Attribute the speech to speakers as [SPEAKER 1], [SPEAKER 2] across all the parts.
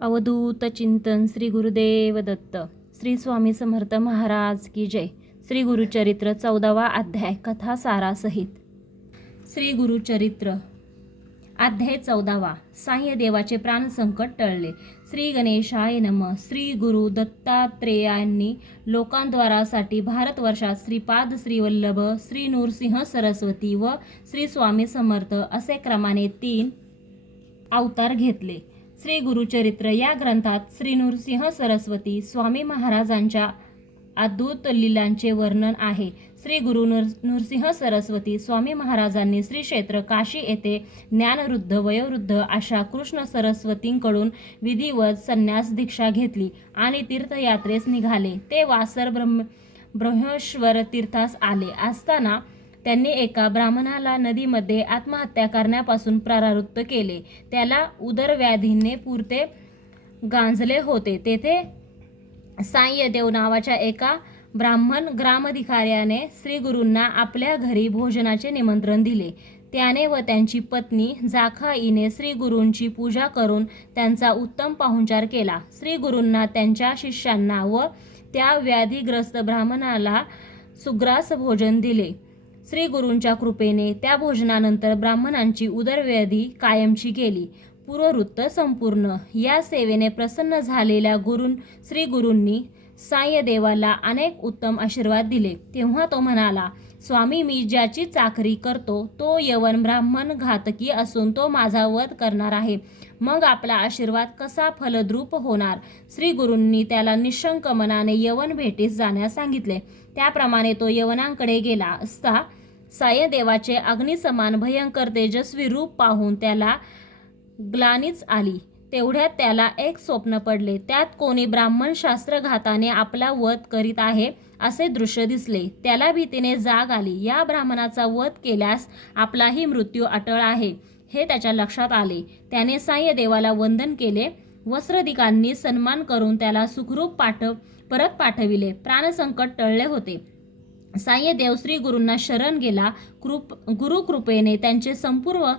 [SPEAKER 1] अवधूत चिंतन श्री गुरुदेव दत्त. श्री स्वामी समर्थ महाराज की जय. श्री गुरुचरित्र चौदावा अध्याय कथा सारासहित श्री गुरुचरित्र अध्याय चौदावा. साह्य देवाचे प्राणसंकट टळले. श्री गणेशाय नम. श्री गुरु दत्तात्रेयांनी लोकांद्वारासाठी भारतवर्षात श्रीपाद श्रीवल्लभ श्री नृसिंह सरस्वती व श्री स्वामी समर्थ असे क्रमाने तीन अवतार घेतले. श्री गुरुचरित्र या ग्रंथात श्री नृसिंह सरस्वती स्वामी महाराजांच्या अद्भुत लीलांचे वर्णन आहे. श्री गुरु नृ नृसिंह सरस्वती स्वामी महाराजांनी श्री क्षेत्र काशी येथे ज्ञानवृद्ध वयोवृद्ध अशा कृष्ण सरस्वतींकडून विधिवत संन्यास दीक्षा घेतली आणि तीर्थयात्रेस निघाले. ते वासर ब्रह्म ब्रह्मेश्वर तीर्थास आले. असताना त्यांनी एका ब्राह्मणाला नदीमध्ये आत्महत्या करण्यापासून परावृत्त केले. त्याला उदरव्याधीने पुरते गांजले होते. तेथे साय्यदेव नावाच्या एका ब्राह्मण ग्रामाधिकाऱ्याने श्रीगुरूंना आपल्या घरी भोजनाचे निमंत्रण दिले. त्याने व त्यांची पत्नी जाखाईने श्रीगुरूंची पूजा करून त्यांचा उत्तम पाहुणचार केला. श्रीगुरूंना त्यांच्या शिष्यांना व त्या व्याधीग्रस्त ब्राह्मणाला सुग्रास भोजन दिले. श्री गुरूंच्या कृपेने त्या भोजनानंतर ब्राह्मणांची उदरव्याधी कायमची गेली. पूर्ववृत्त संपूर्ण. या सेवेने प्रसन्न झालेल्या गुरुं श्री गुरूंनी सायदेवाला अनेक उत्तम आशीर्वाद दिले. तेव्हा तो म्हणाला स्वामी मी ज्याची चाकरी करतो तो यवन ब्राह्मण घातकी असून तो माझा वध करणार आहे. मग आपला आशीर्वाद कसा फलद्रूप होणार? श्री गुरूंनी त्याला निशंक मनाने यवन भेटीस जाण्यास सांगितले. त्याप्रमाणे तो यवनांकडे गेला असता सायदेवाचे अग्निसमान भयंकर तेजस्वी रूप पाहून त्याला ग्लानीच आली. तेवढ्यात त्याला एक स्वप्न पडले. त्यात कोणी ब्राह्मण शास्त्रघाताने आपला वध करीत आहे असे दृश्य दिसले. त्याला भीतीने जाग आली. या ब्राह्मणाचा वध केल्यास आपलाही मृत्यू अटळ आहे. हे त्याच्या लक्षात आले. त्याने साह्य देवाला वंदन केले. वस्त्रदिकांनी सन्मान करून त्याला सुखरूप पाठव परत पाठविले. प्राणसंकट टळले होते. साह्य देव श्री गुरूंना शरण गेला. कृप गुरुकृपेने त्यांचे संपूर्ण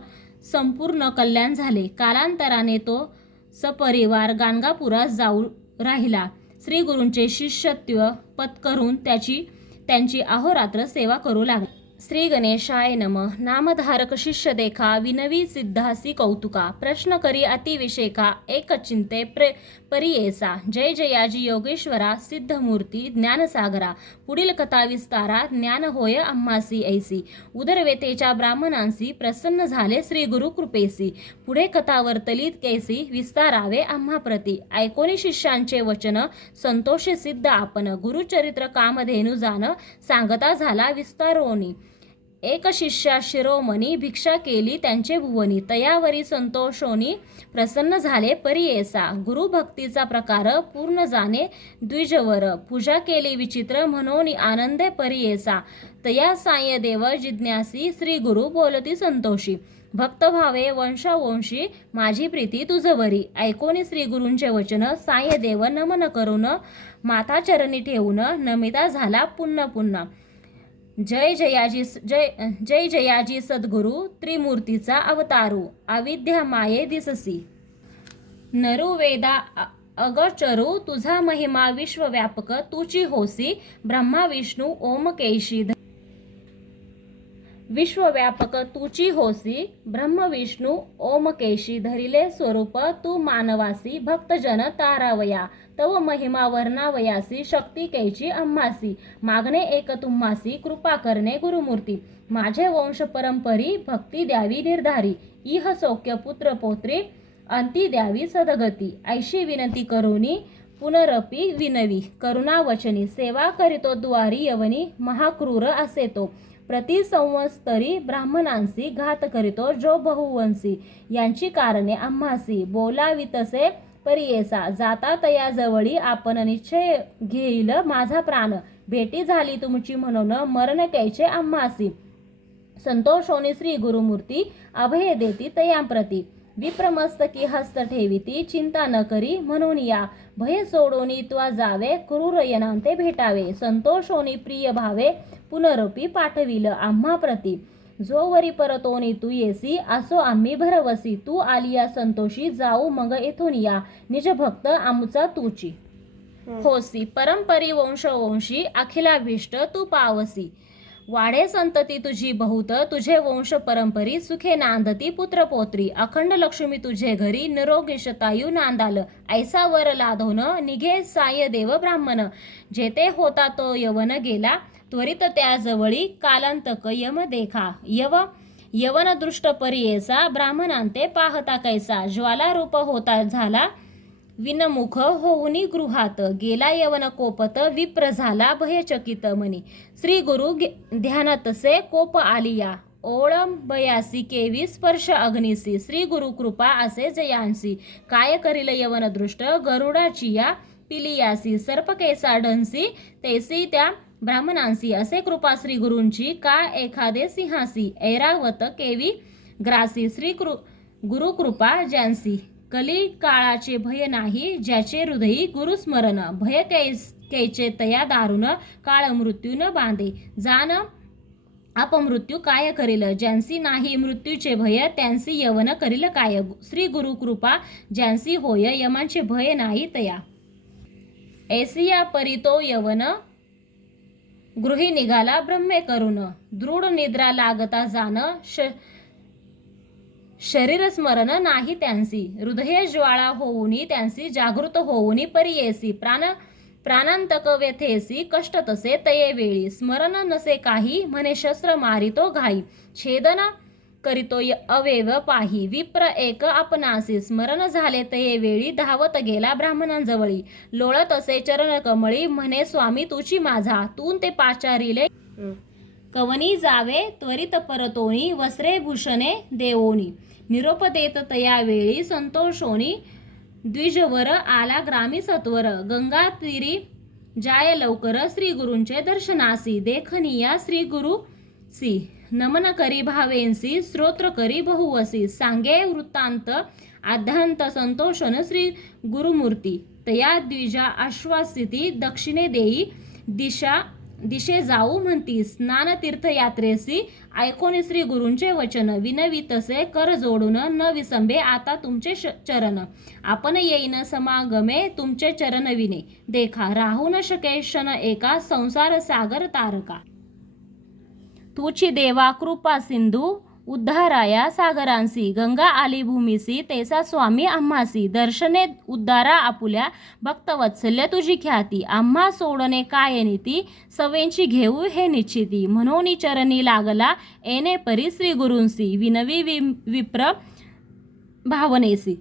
[SPEAKER 1] संपूर्ण कल्याण झाले. कालांतराने तो सपरिवार गाणगापुरात जाऊ राहिला. श्री गुरूंचे शिष्यत्व पत्करून त्याची त्यांची अहोरात्र सेवा करू लागली श्री गणेशाय नम. नामधारक शिष्य देखा विनवी सिद्धासी कौतुका प्रश्न करी अतिविषेका एक चिंते प्रे परियेसा. जय जयाजी योगेश्वरा सिद्धमूर्ती ज्ञानसागरा. पुढील कथा विस्तारा ज्ञान होय अम्मासी ऐसी. उदरवेतेच्या ब्राह्मणांसी प्रसन्न झाले श्री गुरु कृपेसी. पुढे कथा वर्तलीत कैसी विस्तारावे आम्हाप्रती ऐकोनी शिष्यांचे वचन संतोष सिद्ध आपण गुरुचरित्र कामधेनु जाण सांगता झाला विस्तारोनी. एक शिष्या शिरोमणी भिक्षा केली त्यांचे भुवनी. तयावरी संतोषोनी प्रसन्न झाले परियेसा. गुरुभक्तीचा प्रकार पूर्ण जाणे द्विजवर. पूजा केली विचित्र म्हणून आनंदे परियेसा. तया साय देव जिज्ञासी श्री गुरु बोलती संतोषी. भक्तभावे वंशावंशी माझी प्रीती तुझवरी. ऐकोनी श्री गुरूंचे वचन साय देव नमन करून माता चरणी ठेवून नमिता झाला पुन्हा पुन्हा. जय जयाजी जय जय जयाजी सद्गुरु त्रिमूर्तीचा अवतारू अविद्या माये दिससी. नरु वेदा अगचरू तुझा महिमा विश्वव्यापक तुची होसी ब्रह्मा विष्णू ओमकेशी ध- विश्वव्यापक तुची होसी ब्रह्मविष्णू ओमकेशी धरिले स्वरूप तू मानवासी भक्तजन तारावया तव महिमा वर्णावयासी शक्ती कैची अम्मासी मागणे एक तुम्हासी कृपा करणे गुरुमूर्ती माझे वंश परंपरी भक्ती द्यावी निर्धारी इह सौख्य पुत्र पोत्री अंती द्यावी सदगती ऐशी विनंती करुणी पुनरपी विनवी करुणावचनी सेवा करितो द्वारी यवनी महाक्रूर असे तो प्रतिसंवत्सरी ब्राह्मणांसी घात करीतो जो बहुवंशी. यांची कारणे आम्हासी बोलावी तसे परियेसा. जाता तया जवळी आपण निश्चय घेईल माझा प्राण. भेटी झाली तुमची म्हणून मरण कैचे आम्हासी संतोषोनी श्री गुरुमूर्ती. अभय देती तयांप्रती. विप्रमस्तकी हस्त ठेविती चिंता न करी म्हणून या. भय सोडोनी त्वा जावे. क्रूर यनांते भेटावे. संतोषोनी प्रिय भावे. पुनरपी पाठविल आम्हा प्रती. जोवरी परतोनी तू येसी असो आम्ही भरवसी. तू आलिया संतोषी जाऊ मग येथून या. निज भक्त आमचा तूची. होसी परंपरी वंशवंशी अखिलाभिष्ट तू पावसी. वाढे संतती तुझी बहुत तुझे वंश परंपरी सुखे नांदती पुत्रपोत्री अखंड लक्ष्मी तुझे घरी निरोगी शतायू नांदाल. ऐसा वर लाधवण निघे साय देव ब्राह्मण. जेथे होता तो यवन गेला त्वरित त्याजवळी कालांतक यम देखा. यव यवन दृष्ट ब्राह्मणांते पाहता कैसा. ज्वाला रूप होता झाला विनमुख होऊनी गृहात. गेला यवन कोपत विप्र झाला भयचकित मनी. श्री गुरु गे- ध्यानातसे कोप आलिया. ओळम बयासी केवी स्पर्श अग्निसी. श्री गुरु कृपा असे जयांसी. काय करील यवन दृष्ट गरुडाची या पिलियासी. सर्पकेसा डंसी? तेसी त्या ब्राह्मणांसी असे कृपा श्री गुरूंची का एखादे सिंहासी ऐरावत केवी ग्रासी श्री कृ गुरुकृपा ज्यांसी. कली काळाचे भय नाही ज्याचे हृदयी गुरुस्मरण भय कैस कैचे तया दारुण काळ मृत्यून बांधे. जाण अपमृत्यू काय करील? ज्यांसी नाही मृत्यूचे भय त्यांसी यवन करील काय? श्री गुरु कृपा ज्यांसी होय यमांचे भय नाही तया. ऐसिया परितो यवन गृही निघाला ब्रह्मे करून दृढ निद्रा लागता जाण श शरीर स्मरण नाही त्यांसी. हृदय ज्वाळा होऊनी त्यांसी जागृत होऊनी परियेसी. प्राण प्राणांतक व्यथेसी कष्ट तसे तये वेळी. स्मरण नसे काही म्हणे शस्त्र मारितो घाई. छेदन करीतो य- अवेव पाही. विप्र एक आपणासी. स्मरण झाले तये वेळी धावत गेला ब्राह्मणांजवळी. लोळत असे चरण कमळी म्हणे स्वामी तुची माझा. तून ते पाचारिले कवनी जावे त्वरित परतोनी वस्त्रे भूषणे देवोनी. निरोप देत तया वेळी संतोषोनी द्विजवर आला ग्रामी सत्वर. गंगा तीरी जाय लवकर श्री गुरूंचे दर्शनासी. देखनिया श्री गुरु सी नमन करी भावेंसी स्तोत्र करी बहुवसी सांगे वृत्तांत आद्यांत संतोषन श्री गुरुमूर्ती तया द्विजा आश्वासिती दक्षिणे देई दिशा दिशे जाऊ म्हणती स्नान तीर्थयात्रेसी ऐकोनी श्री गुरूंचे वचन विनवी तसे कर जोडून न विसंबे आता तुमचे श- चरण. आपण येईन समागमे तुमचे चरण विने. देखा राहू न शके क्षण एका संसार सागर तारका. तुची देवा कृपा सिंधू उद्धाराया सागरांसी गंगा आली भूमीसी तेसा स्वामी आम्हासी दर्शने उद्धारा आपुल्या भक्तवत्सल्य तुझी ख्याती आम्हा सोडणे काय नीती? सवेंची घेऊ हे निश्चिती म्हणून चरणी लागला येणे परी श्री गुरूंसी विनवी वि विप्र भावनेसी.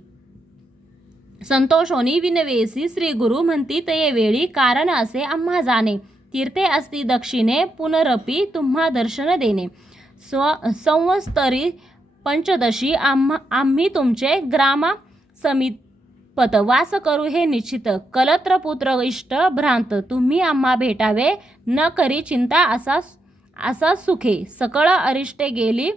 [SPEAKER 1] संतोषोनी विनवेसी श्री गुरु म्हणती ते वेळी कारण असे आम्हा जाणे. तीर्थे असती दक्षिणे पुनरपी तुम्हा दर्शन देणे. स्व संवस्तरी पंचदशी आम्हा आम्ही तुमचे ग्रामा समीपत वास करू हे निश्चित. कलत्र पुत्र इष्ट भ्रांत तुम्ही आम्हा भेटावे. न करी चिंता असा असा सुखे. सकळ अरिष्टे गेली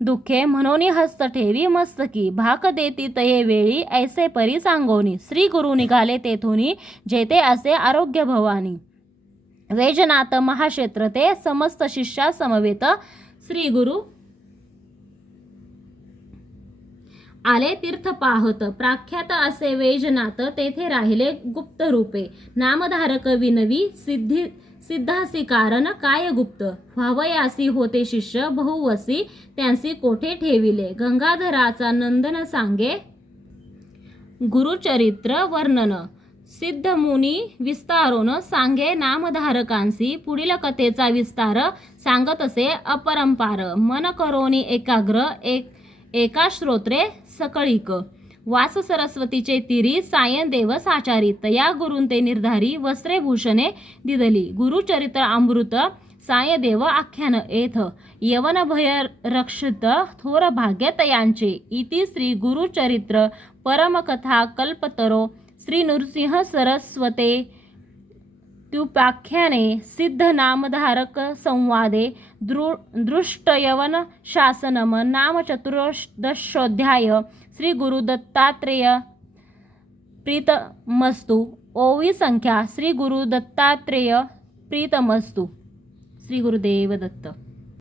[SPEAKER 1] दुःखे म्हणून हस्त ठेवी मस्तकी. भाक देती तये वेळी ऐसे परी सांगोनी. श्री गुरु निघाले तेथुनी जेते असे आरोग्य भवानी वैजनाथ महाक्षेत्र ते समस्त शिष्या समवेत श्री गुरु आले तीर्थ पाहत प्राख्यात असे वैजनाथ तेथे राहिले गुप्त रूपे नामधारक विनवी सिद्धी सिद्धासी कारण काय गुप्त व्हावयासी होते शिष्य बहुवसी त्यांसी कोठे ठेविले गंगाधराचा नंदन सांगे गुरुचरित्र वर्णन सिद्ध मुनी विस्तारोन सांगे नामधारकांसी पुढील कथेचा विस्तार सांगत असे अपरंपार. मन करोनी एकाग्र एक एका श्रोत्रे सकळीक. वास सरस्वतीचे तिरी सायन देव साचारी तया गुरुं ते निर्धारी वस्त्रे भूषणे दिदली गुरुचरित्र अमृत सायदेव आख्यान एथ. यवन भय रक्षित थोर भाग्य तयांचे इति श्री गुरुचरित्र परमकथा कल्पतरो श्री नृसिंह सरस्वते त्युपाख्याने सिद्ध नामधारक संवादे दृ दृष्टयवन शासनम नाम चतुर्दशोध्याय श्री गुरुदत्तात्रेय प्रीतमस्तु। ओवी संख्या श्री गुरुदत्तात्रेय प्रीतमस्तु। श्री गुरुदेव दत्त